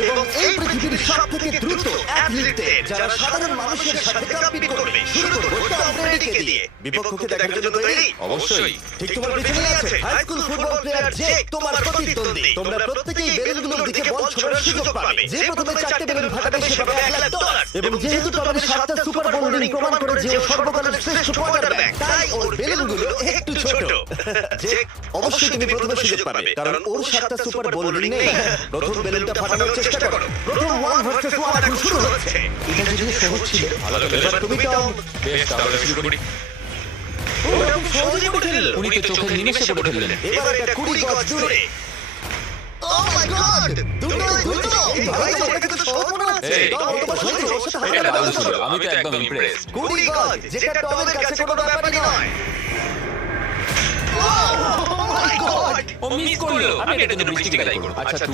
এবং এই পৃথিবীর সবথেকে দ্রুত অ্যাথলিটদের যারা সাধারণ মানুষের সাথে কম্পিট করবে। শুরু করব টম ব্রেডিকে দিয়ে। বিপক্ষকে দেখার জন্য তৈরি? অবশ্যই। ঠিক তোমার পেছনে আছে high school football player Jake, তোমার প্রতিদ্বন্দ্বী। তোমরা প্রত্যেকেই বেলুনগুলোর দিকে বল ছোড়ার সুযোগ পাবে। যে প্রথমে 4টে বেলুন ফাটাবে সে পাবে $1,00,000। এবং যেহেতু টমের 7টা সুপার বোল রিং প্রমাণ করে যে ও সর্বকালের শ্রেষ্ঠ কোয়ার্টারব্যাক, তাই ওর বেলুনগুলো একটু ছোট। জেক, অবশ্যই তুমি প্রথমে সুযোগ পাবে কারণ ওর 7টা সুপার বোল রিং নেই। প্রথম বেলুনটা ফাটানোর চেষ্টা করো। প্রথম 1 ভার্সেস 1 এখন শুরু হচ্ছে। এটা যদি সহজ ছিল, এবার তুমি টম। বেশ, তাহলে শুরু করি। ও এরকম সহজে করে ফেললো। উনি তো চোখের নিমেষে করে ফেললেন। এবার এটা 20 গজ দূরে। ও মাই গড! দুটো! ভাই এটা তো সহজ মনে হচ্ছে। এই, টম, তোমার সত্যি ওর সাথে এটা হারানো দারুণ ছিল। যাবে না। আমি তো একদম ইমপ্রেস। 20 গজ, যেটা টমের কাছে কোনো ব্যাপারই নয়। ও মাই গড! ও মিস করলো। আমি এটা জন্য বৃষ্টিকে দায়ী করব। আচ্ছা